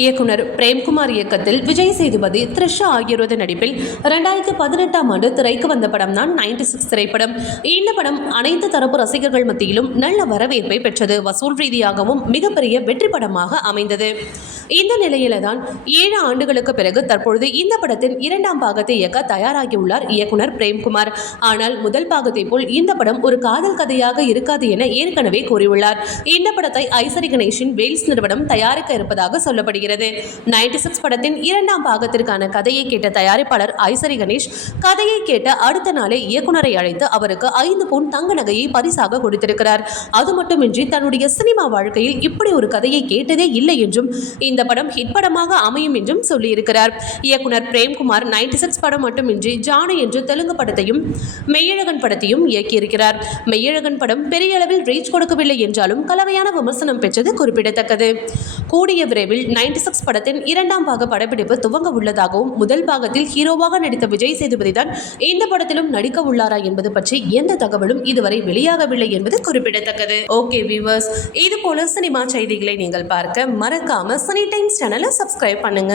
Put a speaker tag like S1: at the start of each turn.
S1: இயக்குனர் பிரேம்குமார் இயக்கத்தில் விஜய் சேதுபதி த்ரிஷா ஆகியோரது நடிப்பில் இரண்டாயிரத்தி பதினெட்டாம் ஆண்டு திரைக்கு வந்த படம் தான் நைன்டி சிக்ஸ் திரைப்படம். இந்த படம் அனைத்து தரப்பு ரசிகர்கள் மத்தியிலும் நல்ல வரவேற்பை பெற்றது. வசூல் ரீதியாகவும் மிகப்பெரிய வெற்றி படமாக அமைந்தது. இந்த நிலையில தான் ஏழு ஆண்டுகளுக்கு பிறகு தற்பொழுது இந்த படத்தின் இரண்டாம் பாகத்தை இயக்க தயாராகியுள்ளார் இயக்குனர் பிரேம்குமார். ஆனால் முதல் பாகத்தை போல் இந்த படம் ஒரு காதல் கதையாக இருக்காது என ஏற்கனவே கூறியுள்ளார். இந்த படத்தை ஐசரி கணேஷின் வேல்ஸ் நிறுவனம் தயாரிக்க இருப்பதாக சொல்லப்படுகிறது. நைன்டி சிக்ஸ் படத்தின் இரண்டாம் பாகத்திற்கான கதையை கேட்ட தயாரிப்பாளர் ஐசரி கணேஷ் கதையை கேட்ட அடுத்த நாளே இயக்குனரை அழைத்து அவருக்கு ஐந்து பவுன் தங்க நகையை பரிசாக கொடுத்திருக்கிறார். அது மட்டுமின்றி தன்னுடைய சினிமா வாழ்க்கையில் இப்படி ஒரு கதையை கேட்டதே இல்லை என்றும் இந்த படம் ஹிட் படமாக அமையும் என்றும் சொல்லியிருக்கிறார். இயக்குனர் பிரேம்குமார் நைன்டி சிக்ஸ் படம் மட்டுமின்றி ஜானு என்று தெலுங்கு படத்தையும் மெய்யழகன் படத்தையும் இயக்கியிருக்கிறார். மெய்யழகன் படம் பெரிய அளவில் ரீச் கொடுக்கவில்லை என்றாலும் கலவையான விமர்சனம் பெற்றது குறிப்பிடத்தக்கது. கூடிய விரைவில் நைன்டி சிக்ஸ் படத்தின் இரண்டாம் பாக படப்பிடிப்பு துவங்க உள்ளதாகவும் முதல் பாகத்தில் ஹீரோவாக நடித்த விஜய் சேதுபதி தான் இந்த படத்திலும் நடிக்க உள்ளாரா என்பது பற்றி எந்த தகவலும் இதுவரை வெளியாகவில்லை என்பது குறிப்பிடத்தக்கது. ஓகே வியூவர்ஸ் இது போல சினிமா செய்திகளை நீங்கள் பார்க்க மறக்காம சினி டைம்ஸ் சேனலை சப்ஸ்கிரைப் பண்ணுங்க.